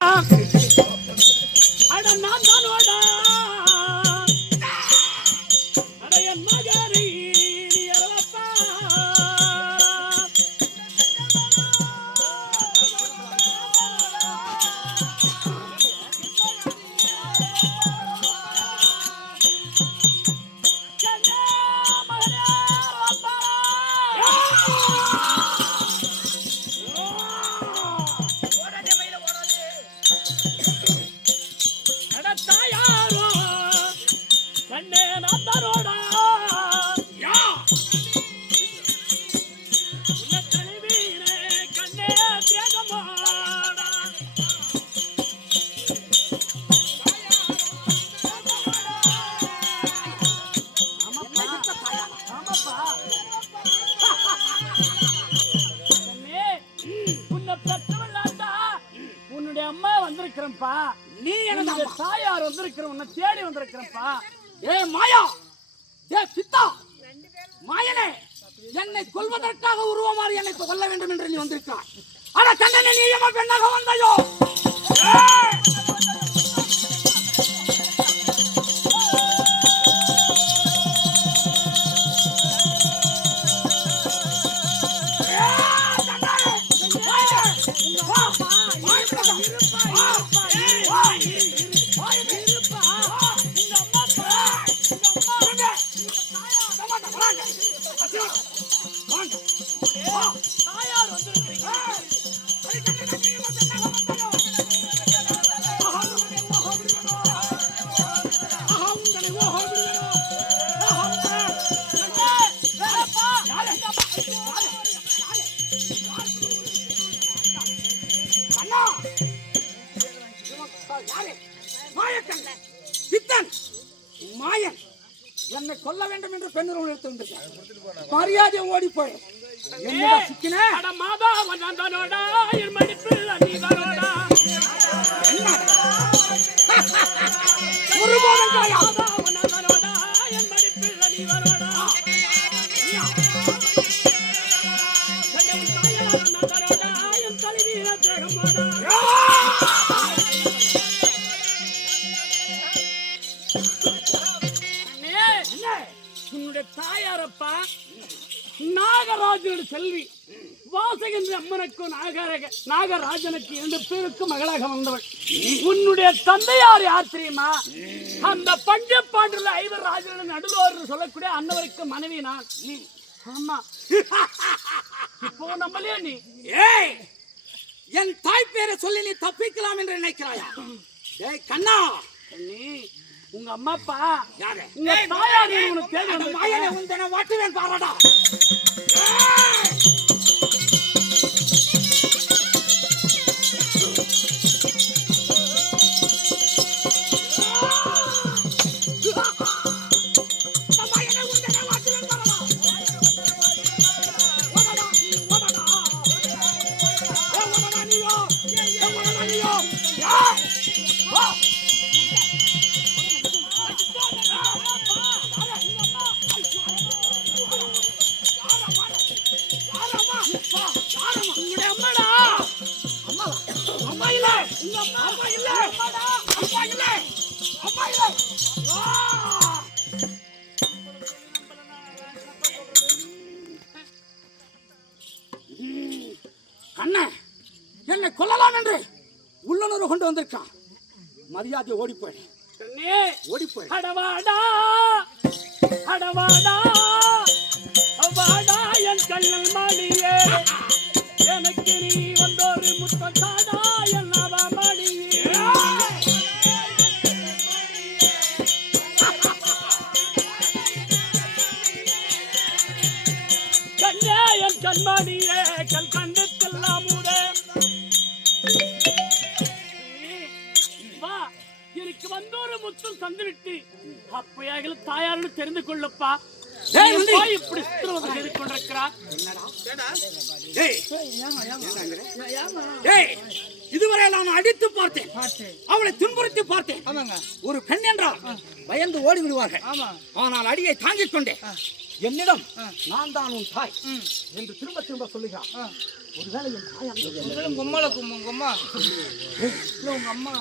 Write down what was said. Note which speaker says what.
Speaker 1: அட வந்திருக்கிறப்பா நீ
Speaker 2: எனது
Speaker 1: என்னுடைய தாயார் வந்திருக்கிற உன்னை தேடி வந்திருக்கிறப்பா
Speaker 2: ஏ மாயா! ஏ சித்தா! என்னை கொல்வதற்காக உருவமாறி என்னை கொல்ல வேண்டும் என்று நீ வந்திருக்கிறாய். ஆனா கண்ணனை நீயமா பெண்ணாக வந்தாயோ? சித்தன் மாயன். என்னை கொல்ல வேண்டும் என்று பெண்ணுறவு எடுத்து வந்திருக்கேன் மரியாதை ஓடி போய். என்னடா சிக்கின?
Speaker 1: அட மாதா வந்தானோடா என் மடிப்பில் நீதானோடா
Speaker 2: என்ன? ஒருபோதும் காயா
Speaker 1: மாதா வந்தானோடா என் மடிப்பில் நீதானோடா நாகராஜனோட செல்வி வாசகன்ற அம்மனுக்கும் நாகரக நாகராஜனுக்கு இரண்டு பேருக்கும் மகளாக வந்தவள். உன்னுடைய தந்தையார் யார் தெரியுமா? அந்த பஞ்சப்பாண்டுல ஐவர் ராஜனுடன் நடுவோர் சொல்லக்கூடிய அன்னவருக்கு மனைவி நான். ஆமா. இப்போ நம்மளே நீ?
Speaker 2: ஏய் என் தாய் பேரை சொல்லி நீ தப்பிக்கலாம் என்று நினைக்கிறாயா? ஏய் கண்ணா.
Speaker 1: நீ உங்க அம்மா அப்பா உங்க தாயார் உனக்கு
Speaker 2: அந்த
Speaker 1: வந்திருக்காங்க.
Speaker 2: மாயனை உந்தனை வாட்டுவேன் பாரடா
Speaker 1: உங்களுடைய
Speaker 2: கண்ணன் என்னை கொல்லலாம் என்று உள்ளுணர்வு கொண்டு வந்திருக்கான். மரியாதை ஓடி போய்
Speaker 1: கண்ணே
Speaker 2: ஓடி போய்
Speaker 1: அடவாடா அடவாடா அவ்வாடா என் கண்ணல் மாடியே எனக்கு நீ வந்தோரு முத்தம் தாடா என் அவ மாடியே கண்மாடியே கல் கண்டெல்லாம் மூடே வா எனக்கு வந்தோரு முத்தம் தந்துவிட்டு அப்பையாக தாயாருன்னு தெரிந்து கொள்ளப்பா. இப்படி கொண்டிருக்கிறார்
Speaker 2: இதுவரை நான் அடித்து பார்த்தேன். அவளை துன்புறுத்தி பார்த்தேன். ஒரு பெண் என்றால் பயந்து ஓடி விடுவார்கள்
Speaker 3: ஆமா.
Speaker 2: ஆனால் அடியை தாங்கிக் கொண்டே என்னிடம். நான் தான் உன் தாய் என்று திரும்ப திரும்ப சொல்லுகிறான். ஒருவேளை என் தாய்
Speaker 3: உங்க அம்மா